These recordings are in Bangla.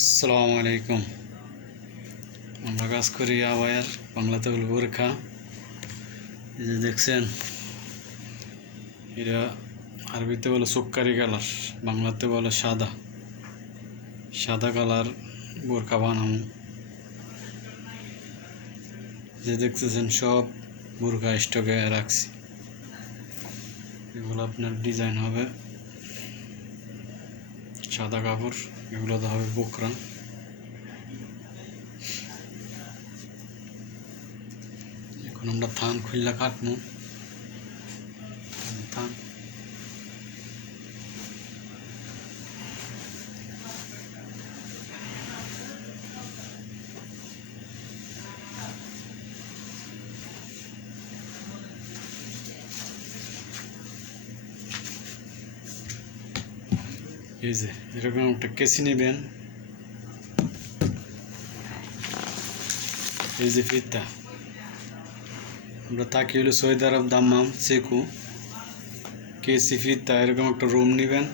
আসসালামু আলাইকুম। আমরা কাজ করি আবায়ার, বাংলাতে বলে বোরখা। এই যে দেখছেন, এরা আরবিতে বলে সুক্কারি কালার, বাংলাতে বলে সাদা সাদা কালার বোরখা বানানো। যে দেখতেছেন সব বোরখা স্টকে রাখছি। এগুলো আপনার ডিজাইন হবে সাদা কাপড়, এগুলো তো হবে বোকরা। এখন আমরা থান খুললা কাটবো। থান এই যে এরকম একটা কেসি নেবেন। এই যে ফিতা আমরা তাকি হলো সৌদি আরব দাম্মাম চেকু কেসি ফিতা, এরকম একটা রুম নেবেন,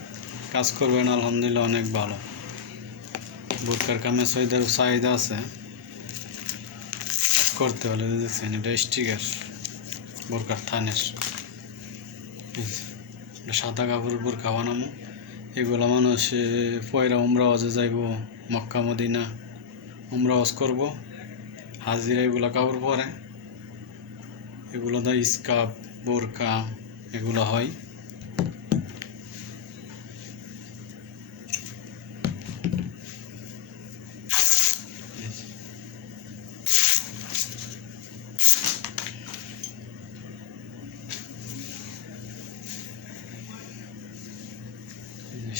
কাজ করবেন, আলহামদুলিল্লাহ অনেক ভালো। বোরকার কামে সৌদি আরব চাহিদা আছে, কাজ করতে হলে দেখছেন এটা স্টিকার বোরকার থানের। সাদা কাপড়ের বোরকা বানামো। এগুলো মানুষ পয়রা উমরা হজে যাইব, মক্কা মদিনা উমরা হজ করব, হাজিরা এগুলো কাপড় পরে, এগুলো দা স্কার্ফ বোরকা এগুলো হয়।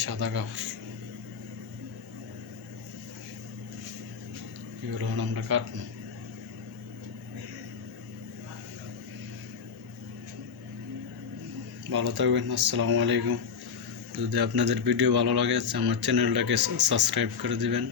সাদা কাপড় এগুলো আমরা কাটবো। ভালো থাকবেন। আসসালামু আলাইকুম। যদি আপনাদের ভিডিও ভালো লাগে আমার চ্যানেলটাকে সাবস্ক্রাইব করে দিবেন।